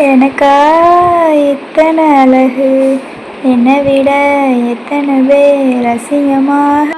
எனக்கா இத்தனை அழகு என்னை விட எத்தனை பேர் ரசிகமாக